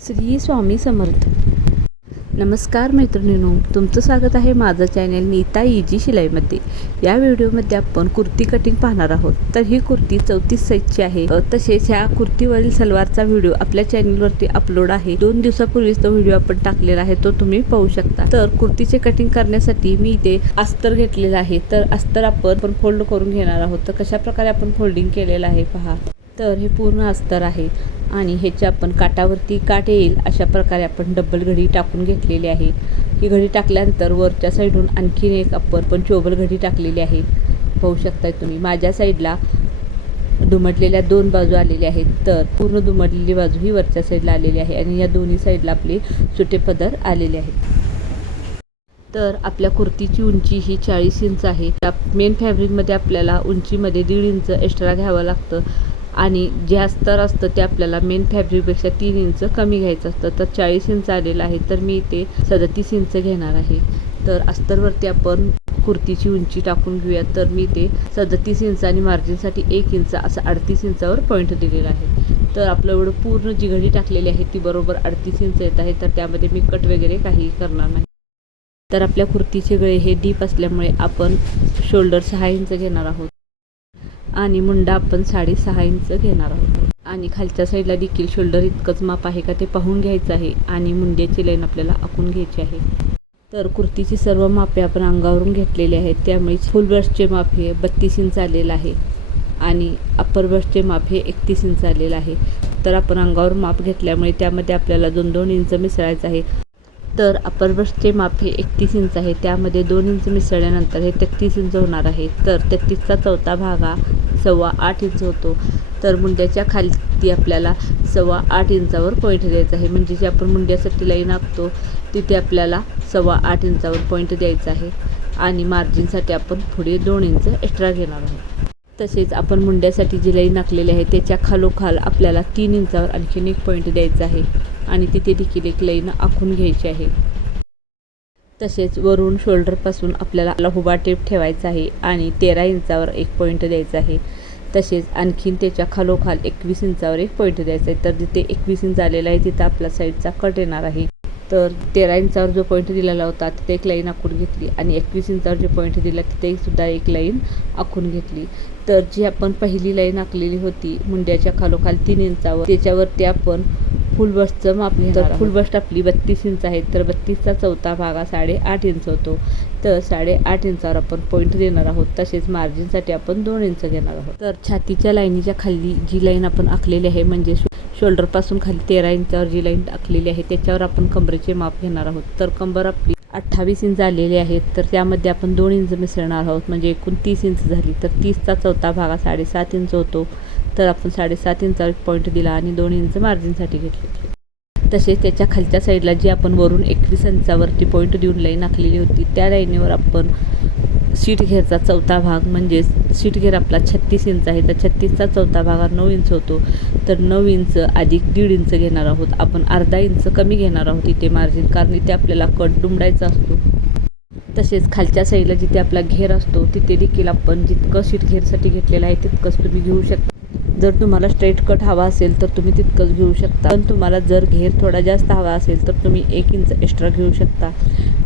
श्री स्वामी समर्थ. नमस्कार मैत्रिणींनो तुमचं स्वागत आहे माझं चॅनल नीता इजी शिलाईमध्ये. या व्हिडिओमध्ये आपण कुर्ती कटिंग पाहणार आहोत. तर ही कुर्ती चौतीस साईजची आहे. तसेच ह्या कुर्तीवरील सलवारचा व्हिडिओ आपल्या चॅनलवरती अपलोड आहे. दोन दिवसापूर्वीच तो व्हिडिओ आपण टाकलेला आहे तो तुम्ही पाहू शकता. तर कुर्तीचे कटिंग करण्यासाठी मी इथे अस्तर घेतलेलं आहे. तर अस्तर आपण फोल्ड करून घेणार आहोत. तर कशा प्रकारे आपण फोल्डिंग केलेलं आहे पहा. तर हे पूर्ण अस्तर आहे. आणि ह्याच्या आपण काटावरती काट येईल अशा प्रकारे आपण डबल घडी टाकून घेतलेली आहे. ही घडी टाकल्यानंतर वरच्या साईडून आणखीन एक अप्पर पण चोबल घडी टाकलेली आहे. पाहू शकताय तुम्ही माझ्या साईडला दुमडलेल्या दोन बाजू आलेल्या आहेत. तर पूर्ण दुमटलेली बाजू ही वरच्या साईडला आलेली आहे आणि या दोन्ही साईडला आपले सुटे पदर आलेले आहेत. तर आपल्या कुर्तीची उंची ही चाळीस इंच आहे. त्या मेन फॅब्रिकमध्ये आपल्याला उंचीमध्ये दीड इंच एक्स्ट्रा घ्यावं लागतं. आणि जे अस्तर असतं ते आपल्याला मेन फॅब्रिकपेक्षा तीन इंच कमी घ्यायचं असतं. तर चाळीस इंच आलेलं आहे तर मी इथे सदतीस इंच घेणार आहे. तर अस्तरवरती आपण कुर्तीची उंची टाकून घेऊया. तर मी ते सदतीस इंच आणि मार्जिनसाठी एक इंच असं अडतीस इंचावर पॉईंट दिलेला आहे. तर आपलं एवढं पूर्ण जी घडी टाकलेली आहे ती बरोबर अडतीस इंच येत आहे. तर त्यामध्ये मी कट वगैरे काही करणार नाही. तर आपल्या कुर्तीचे गळे हे डीप असल्यामुळे आपण शोल्डर सहा इंच घेणार आहोत. आणि मुंडा आपण साडेसहा इंच घेणार आहोत. आणि खालच्या साईडला देखील शोल्डर इतकंच माप आहे का ते पाहून घ्यायचं आहे आणि मुंड्याची लाईन आपल्याला आखून घ्यायची आहे. तर कुर्तीची सर्व मापे आपण अंगावरून घेतलेली आहेत. त्यामुळे फुल ब्रशचे माप हे बत्तीस इंच आलेलं आहे आणि अप्पर ब्रशचे माप हे एकतीस इंच आलेलं आहे. तर आपण अंगावर माप घेतल्यामुळे त्यामध्ये आपल्याला दोन दोन इंच मिसळायचं आहे. तर अप्पर ब्रशचे माप हे एकतीस इंच आहे. त्यामध्ये दोन इंच मिसळल्यानंतर हे तेहतीस इंच होणार आहे. तर तेहतीसचा चौथा भाग हा सव्वा आठ इंच होतो. तर मुंड्याच्या खालती आपल्याला सव्वा आठ इंचावर पॉईंट द्यायचा आहे. म्हणजे जे आपण मुंड्यासाठी लाईन आखतो तिथे आपल्याला सव्वा आठ इंचावर पॉईंट द्यायचा आहे. आणि मार्जिनसाठी आपण पुढे दोन इंच एक्स्ट्रा घेणार आहोत. तसेच आपण मुंड्यासाठी जी लाईन आखलेली आहे त्याच्या खालोखाल आपल्याला तीन इंचावर आणखीन एक पॉईंट द्यायचा आहे. आणि तिथे देखील एक लाईन आखून घ्यायची आहे. तसेच वरून शोल्डरपासून आपल्याला हुबा टेप ठेवायचा आहे आणि तेरा इंचावर एक पॉईंट द्यायचा आहे. तसेच आणखीन त्याच्या खालोखाल एकवीस इंचावर एक पॉईंट द्यायचा आहे. तर जिथे एकवीस इंच आलेला आहे तिथं आपला साईडचा कट येणार आहे. तर तेरा इंचावर जो पॉईंट दिलेला होता तिथे एक लाईन आखून घेतली आणि एकवीस इंचावर जो पॉईंट दिला तिथे सुद्धा एक लाईन आखून घेतली. तर जी आपण पहिली लाईन आखलेली होती मुंड्याच्या खालोखाल तीन इंचावर त्याच्यावरती आपण फुल बसचं माप घेणार फुल बस्ट आपली बत्तीस इंच आहे तर बत्तीसचा चौथा भाग हा साडेआठ इंच होतो. तर साडेआठ इंचावर आपण पॉईंट देणार आहोत. तसेच मार्जिनसाठी आपण दोन इंच घेणार आहोत. तर छातीच्या लाईनीच्या खाली जी लाईन आपण आखलेली आहे म्हणजे शोल्डरपासून खाली तेरा इंचावर जी लाईन आखलेली आहे त्याच्यावर आपण कमरेचे माप घेणार आहोत. तर कंबर आपली अठ्ठावीस इंच आलेली आहेत तर त्यामध्ये आपण दोन इंच मिसळणार आहोत. म्हणजे एकूण तीस इंच झाली तर तीसचा चौथा भाग हा साडेसात इंच होतो. तर आपण साडेसात इंचावर पॉईंट दिला आणि दोन इंच मार्जिनसाठी घेतले. तसेच त्याच्या खालच्या साईडला जी आपण वरून एकवीस इंचावरती पॉईंट देऊन लाईन आखलेली होती त्या लाईनीवर आपण सीट घेरचा चौथा भाग म्हणजे सीट घेर आपला छत्तीस इंच आहे. तर छत्तीसचा चौथा भाग हा नऊ इंच होतो. तर नऊ इंच अधिक दीड इंच घेणार आहोत. आपण अर्धा इंच कमी घेणार आहोत इथे मार्जिन कारण इथे आपल्याला कट दुमडायचा असतो. तसेच खालच्या साईडला जिथे आपला घेर असतो तिथे देखील आपण जितकं सीट घेरसाठी घेतलेलं आहे तितकंच तुम्ही घेऊ शकता. जर तुम्हाला स्ट्रेट कट हवा असेल तर तुम्ही तितकंच घेऊ शकता. पण तुम्हाला जर घेर थोडा जास्त हवा असेल तर तुम्ही एक इंच एक्स्ट्रा घेऊ शकता.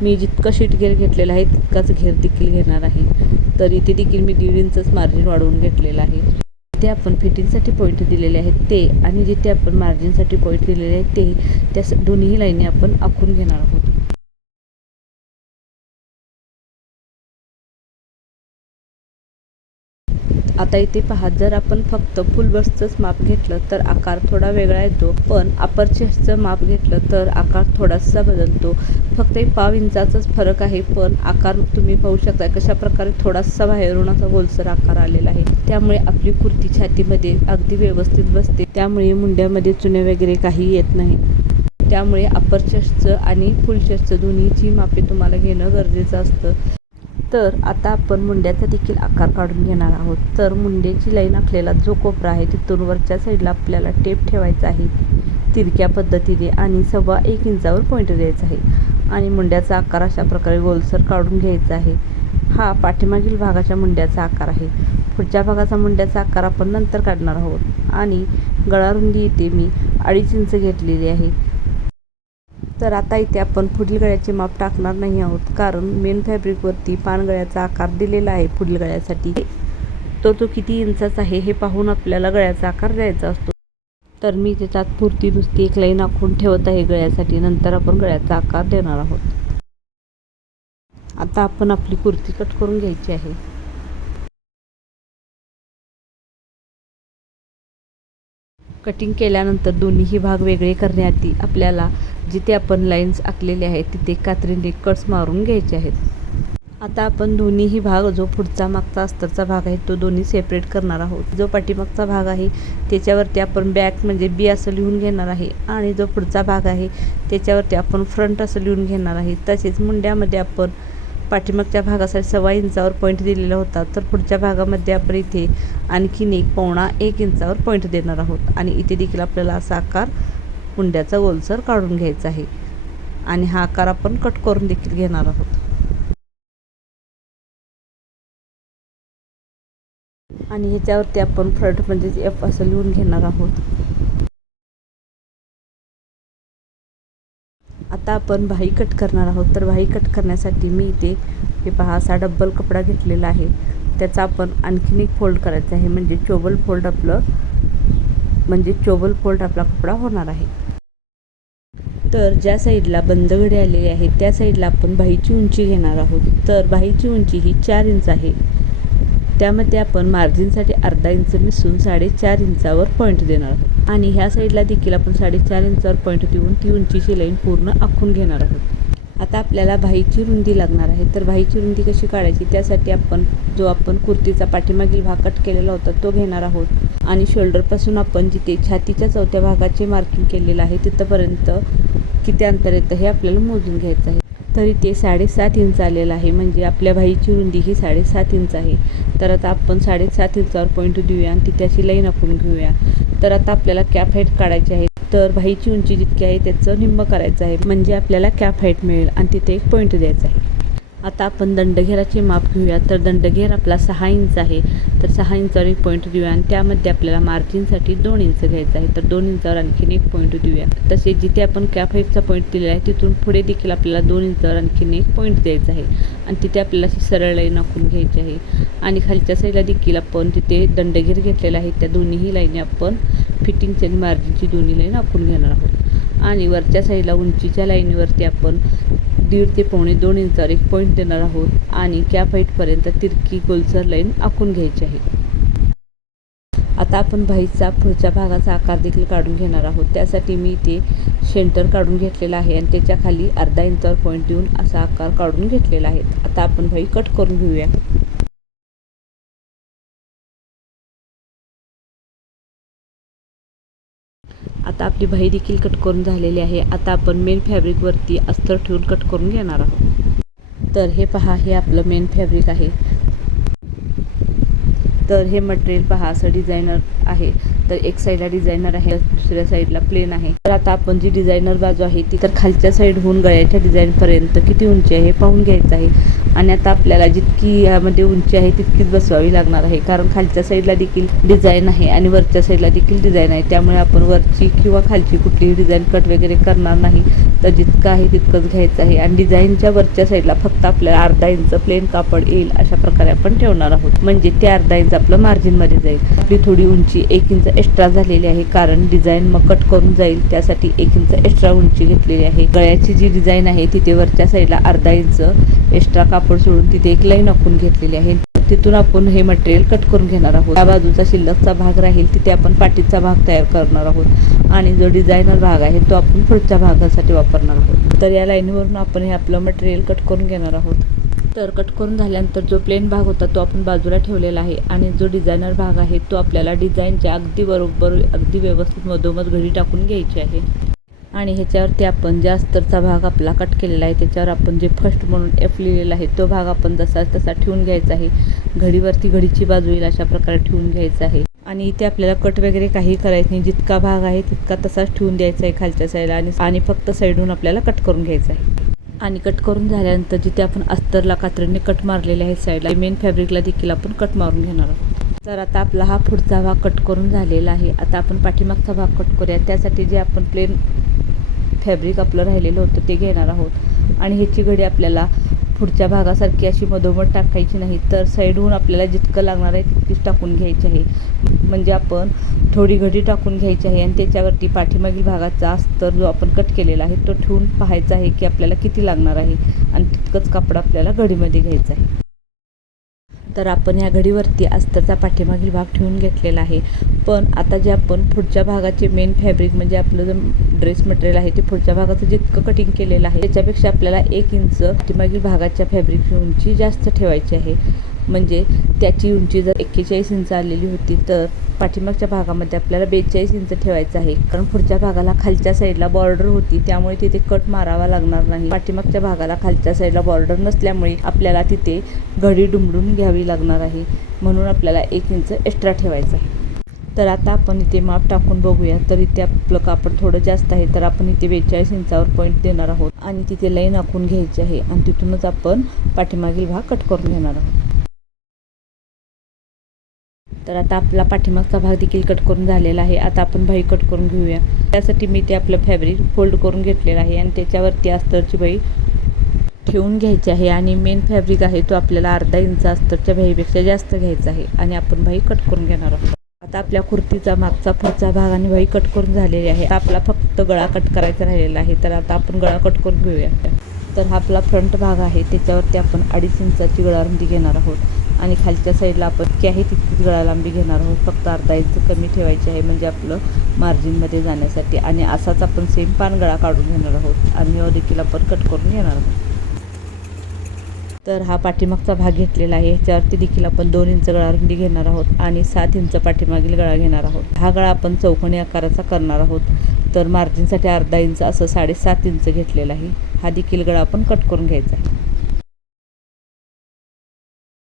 मी जितकं शीट घेर घेतलेला आहे तितकाच घेर देखील घेणार आहे. तर इथे देखील मी दीड इंचच मार्जिन वाढवून घेतलेलं आहे. जिथे आपण फिटिंगसाठी पॉईंट दिलेले आहेत ते आणि जिथे आपण मार्जिनसाठी पॉईंट दिलेले आहेत ते त्या दोन्ही लाईनी आपण आखून घेणार आहोत. आता इथे पहा जर आपण फक्त फुल बसचंच माप घेतलं तर आकार थोडा वेगळा येतो. पण अपर चेस्टचं माप घेतलं तर आकार थोडासा बदलतो. फक्त एक पाव इंचाचाच फरक आहे पण आकार तुम्ही पाहू शकता कशा प्रकारे थोडासा बाहेरून असा गोलसर आकार आलेला आहे. त्यामुळे आपली कुर्ती छातीमध्ये अगदी व्यवस्थित बसते. त्यामुळे मुंड्यामध्ये चुने वगैरे काही येत नाही. त्यामुळे अपर चेस्टचं आणि फुल चेस्टचं दोन्हीची मापे तुम्हाला घेणं गरजेचं असतं. तर आता आपण मुंड्याचा देखील आकार काढून घेणार आहोत. तर मुंड्याची लाईन आपल्याला जो कोपरा आहे तिथून वरच्या साईडला आपल्याला टेप ठेवायचा आहे. तिरक्या पद्धतीने आणि सव्वा एक इंचावर पॉईंट द्यायचा आहे. आणि मुंड्याचा आकार अशा प्रकारे गोलसर काढून घ्यायचा आहे. हा पाठीमागील भागाच्या मुंड्याचा आकार आहे. पुढच्या भागाचा मुंड्याचा आकार आपण नंतर काढणार आहोत. आणि गळारुंदी इथे मी अडीच इंच घेतलेली आहे. तर आता इथे आपण पुढील गळ्याचे माप टाकणार नाही आहोत. कारण मेन फॅब्रिकवरती पानगळ्याचा आकार दिलेला आहे पुढील गळ्यासाठी. तो तो किती इंचाचा आहे हे पाहून आपल्याला गळ्याचा आकार द्यायचा असतो. तर मी त्याच्यात पुरती नुसती एक लाईन आखून ठेवत आहे गळ्यासाठी. नंतर आपण गळ्याचा आकार देणार आहोत. आता आपण आपली कुर्ती कट करून घ्यायची आहे. कटिंग केल्यानंतर दोन्हीही भाग वेगळे करण्याआधी आपल्याला जिथे आपण लाईन्स आखलेले आहेत तिथे कात्रीने कट्स मारून घ्यायचे आहेत. आता आपण दोन्हीही भाग जो पुढचा मागचा अस्तरचा भाग आहे तो दोन्ही सेपरेट करणार आहोत. जो पाठीमागचा भाग आहे त्याच्यावरती आपण बॅक म्हणजे बी असं लिहून घेणार आहे आणि जो पुढचा भाग आहे त्याच्यावरती आपण फ्रंट असं लिहून घेणार आहे. तसेच मुंड्यामध्ये आपण पाठीमागच्या भागासाठी सव्वा इंचावर पॉईंट दिलेला होता. तर पुढच्या भागामध्ये आपण इथे आणखीन एक पावणा एक इंचावर पॉईंट देणार आहोत. आणि इथे देखील आपल्याला असा आकार कुंड्याचा ओलसर काढून घ्यायचा आहे. आणि हा आकार आपण कट करून देखील घेणार आहोत. आणि ह्याच्यावरती आपण फ्रंट म्हणजेच एफ असं लिहून घेणार आहोत. आता आपण भाई कट करणार आहोत. तर भाई कट करण्यासाठी मी इथे हे पहा असा डब्बल कपडा घेतलेला आहे. त्याचा आपण आणखीन एक फोल्ड करायचा आहे. म्हणजे चोबल फोल्ड आपलं म्हणजे चोबल फोल्ड आपला कपडा होणार आहे. तर ज्या साईडला बंद आलेले आलेली आहे त्या साईडला आपण भाईची उंची घेणार आहोत. तर भाईची उंची ही चार इंच आहे. त्यामध्ये आपण मार्जिनसाठी अर्धा इंच मिसून साडेचार इंचावर पॉईंट देणार आहोत. आणि ह्या साईडला देखील आपण साडेचार इंचावर पॉईंट देऊन ती उंचीची लाईन पूर्ण आखून घेणार आहोत. आता आपल्याला भाईची रुंदी लागणार आहे. तर भाईची रुंदी कशी काढायची? त्यासाठी आपण जो आपण कुर्तीचा पाठीमागील भाग कट केलेला होता तो घेणार आहोत. आणि शोल्डरपासून आपण जिथे छातीच्या चौथ्या भागाचे मार्किंग केलेलं आहे तिथंपर्यंत किती अंतर येतं हे आपल्याला मोजून घ्यायचं आहे. तरी ते साडेसात इंच आलेलं आहे. म्हणजे आपल्या भाईची रुंदी ही साडेसात इंच आहे. तर आता आपण साडेसात इंचावर पॉईंट देऊया आणि तिथे अशी लाईन आपण घेऊया. तर आता आपल्याला कॅप हाईट काढायची आहे. तर भाईची उंची जितकी आहे त्याचं निम्म करायचं आहे. म्हणजे आपल्याला कॅप हाईट मिळेल आणि तिथे एक पॉईंट द्यायचा आहे. आता आपण दंडघेराचे माप घेऊया. तर दंडघेर आपला सहा इंच आहे. तर सहा इंचावर एक पॉईंट देऊया आणि त्यामध्ये आपल्याला मार्जिनसाठी दोन इंच घ्यायचं आहे. तर दोन इंचावर आणखीन एक पॉईंट देऊया. तसेच जिथे आपण कॅप हाईटचा पॉईंट दिलेला आहे तिथून पुढे देखील आपल्याला दोन इंचावर आणखीन एक पॉईंट द्यायचा आहे. आणि तिथे आपल्याला अशी सरळ लाईन आखून घ्यायची आहे. आणि खालच्या साईडला देखील आपण तिथे दंडघेर घेतलेला आहे त्या दोन्हीही लाईनी आपण फिटिंगची आणि मार्जिनची दोन्ही लाईन आखून घेणार आहोत. आणि वरच्या साईडला उंचीच्या लाईनीवरती आपण दीड ते पावणे दोन इंचावर एक पॉईंट देणार आहोत आणि कॅप हाईटपर्यंत तिरकी गोलसर लाईन आखून घ्यायची आहे. आता आपण भाईचा पुढच्या भागाचा आकार देखील काढून घेणार आहोत. त्यासाठी मी इथे शेंटर काढून घेतलेला आहे आणि त्याच्याखाली अर्धा इंचावर पॉईंट देऊन असा आकार काढून घेतलेला आहे. आता आपण भाई कट करून घेऊया. आता आपली भाई देखील कट करून झालेली आहे. आता आपण मेन फॅब्रिकवरती अस्तर ठेवून कट करून घेणार आहोत. तर हे पहा हे आपलं मेन फॅब्रिक आहे. तर हे मटेरियल पहा असं डिझायनर आहे. तर एक साईडला डिझायनर आहे दुसऱ्या साईडला प्लेन आहे. तर आता आपण जी डिझायनर बाजू आहे ती तर खालच्या साईडहून गळ्याच्या डिझाईनपर्यंत किती उंची आहे हे पाहून घ्यायचं आहे. आणि आता आपल्याला जितकी यामध्ये उंची आहे तितकीच बसवावी लागणार आहे. कारण खालच्या साईडला देखील डिझाईन आहे आणि वरच्या साईडला देखील डिझाईन आहे. त्यामुळे आपण वरची किंवा खालची कुठलीही डिझाईन कट वगैरे करणार नाही. तर जितकं आहे तितकंच घ्यायचं आहे. आणि डिझाईनच्या वरच्या साईडला फक्त आपल्याला अर्धा इंच प्लेन कापड येईल अशा प्रकारे आपण ठेवणार आहोत. म्हणजे ते अर्धा इंच आपलं मार्जिनमध्ये जाईल. आपली थोडी उंची एक इंच एक्स्ट्रा झालेली आहे कारण डिझाईन मग कट करून जाईल. त्यासाठी एक इंच एक्स्ट्रा उंची घेतलेली आहे. गळ्याची जी डिझाईन आहे तिथे वरच्या साईडला अर्धा इंच एक्स्ट्रा कापड सोडून तिथे एक लाईन आखून घेतलेली आहे. तिथून आपण हे मटेरियल कट करून घेणार आहोत. त्या बाजूचा शिल्लकचा भाग राहील तिथे आपण पाठीचा भाग तयार करणार आहोत. आणि जो डिझायनर भाग आहे तो आपण पुढच्या भागासाठी वापरणार आहोत. तर या लाईनीवरून आपण हे आपलं मटेरियल कट करून घेणार आहोत. तर कट करून झाल्यानंतर जो प्लेन भाग होता तो आपण बाजूला ठेवलेला आहे आणि जो डिझायनर भाग आहे तो आपल्याला डिझाईनच्या अगदी बरोबर अगदी व्यवस्थित मधोमध घडी टाकून घ्यायची आहे. आणि ह्याच्यावरती आपण ज्या अस्तरचा भाग आपला कट केलेला आहे त्याच्यावर आपण जे फर्स्ट म्हणून एफ लिहिलेला आहे तो भाग आपण जसा तसा ठेवून घ्यायचा आहे. घडीवरती घडीची बाजू येईल अशा प्रकारे ठेवून घ्यायचा आहे. आणि इथे आपल्याला कट वगैरे काही करायचं नाही. जितका भाग आहे तितका तसाच ठेवून द्यायचा आहे खालच्या साईडला आणि आणि फक्त साईडहून आपल्याला कट करून घ्यायचा आहे. आणि कट करून झाल्यानंतर जिथे आपण अस्तरला कात्रीने कट मारलेले आहे साईडला मेन फॅब्रिकला देखील आपण कट मारून घेणार आहोत. तर आता आपला हा पुढचा भाग कट करून झालेला आहे. आता आपण पाठीमागचा भाग कट करूया. त्यासाठी जे आपण प्लेन फॅब्रिक आपलं राहिलेलं होतं ते घेणार आहोत. आणि ह्याची घडी आपल्याला पुढच्या भागासारखी अशी मधोमध टाकायची नाही. तर साईडहून आपल्याला जितकं लागणार आहे तितकीच टाकून घ्यायची आहे. म्हणजे आपण थोडी घडी टाकून घ्यायची आहे आणि त्याच्यावरती पाठीमागील भागाचा अस्तर जो आपण कट केलेला आहे तो ठेवून पाहायचा आहे की आपल्याला किती लागणार आहे. आणि तितकंच कापड आपल्याला घडीमध्ये घ्यायचं आहे. तर आपण ह्या घडीवरती अस्तरचा पाठीमागील भाग ठेवून घेतलेला आहे. पण आता जे आपण पुढच्या भागाचे मेन फॅब्रिक म्हणजे आपलं जे ड्रेस मटेरियल आहे ते पुढच्या भागाचं जितकं कटिंग केलेलं आहे त्याच्यापेक्षा आपल्याला एक इंच पाठीमागील भागाच्या फॅब्रिकची उंची जास्त ठेवायची आहे. म्हणजे त्याची उंची जर एक्केचाळीस इंच आलेली होती तर पाठीमागच्या भागामध्ये आपल्याला बेचाळीस इंच ठेवायचं आहे. कारण पुढच्या भागाला खालच्या साईडला बॉर्डर होती त्यामुळे तिथे कट मारावा लागणार नाही. पाठीमागच्या भागाला खालच्या साईडला बॉर्डर नसल्यामुळे आपल्याला तिथे घडी डुमडून घ्यावी लागणार आहे. म्हणून आपल्याला एक इंच एक्स्ट्रा ठेवायचं आहे. तर आता आपण इथे माप टाकून बघूया. तर इथे आपलं कापड थोडं जास्त आहे तर आपण इथे बेचाळीस इंचावर पॉईंट देणार आहोत. आणि तिथे लाईन आखून घ्यायची आहे. आणि तिथूनच आपण पाठीमागील भाग कट करून घेणार आहोत. तर आता आपला पाठीमागचा भाग देखील कट करून झालेला आहे. आता आपण बाई कट करून घेऊया. त्यासाठी मी ते आपलं फॅब्रिक फोल्ड करून घेतलेलं आहे आणि त्याच्यावरती अस्तरची बाई ठेवून घ्यायची आहे. आणि मेन फॅब्रिक आहे तो आपल्याला अर्धा इंच अस्तरच्या बाईपेक्षा जास्त घ्यायचा आहे. आणि आपण बाई कट करून घेणार आहोत. आता आपल्या कुर्तीचा मागचा पुढचा भाग आणि बाई कट करून झालेली आहे. आपला फक्त गळा कट करायचा राहिलेला आहे. तर आता आपण गळा कट करून घेऊया. तर हा आपला फ्रंट भाग आहे. त्याच्यावरती आपण अडीच इंचाची गळारुंदी घेणार आहोत. आणि खालच्या साईडला आपण की आहे तितकीच गळा लांबी घेणार आहोत फक्त अर्धा इंच कमी ठेवायची आहे म्हणजे आपलं मार्जिनमध्ये जाण्यासाठी. आणि असाच आपण सेम पान गळा काढून घेणार आहोत. आणि देखील आपण कट करून घेणार आहोत. तर हा पाठीमागचा भाग घेतलेला आहे. ह्याच्यावरती देखील आपण दोन इंच गळा रुंदी घेणार आहोत आणि सात इंच पाठीमागील गळा घेणार आहोत. हा गळा आपण चौकोनी आकाराचा करणार आहोत. तर मार्जिनसाठी अर्धा इंच असं साडेसात इंच घेतलेला आहे. हा देखील गळा आपण कट करून घ्यायचा आहे.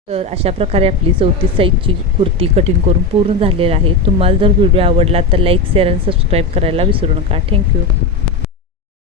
तर अशा प्रकारे आपली चौतीस साईजची कुर्ती कटिंग करून पूर्ण झालेली आहे. तुम्हाला जर व्हिडिओ आवडला तर लाईक शेअर आणि सबस्क्राईब करायला विसरू नका. थँक्यू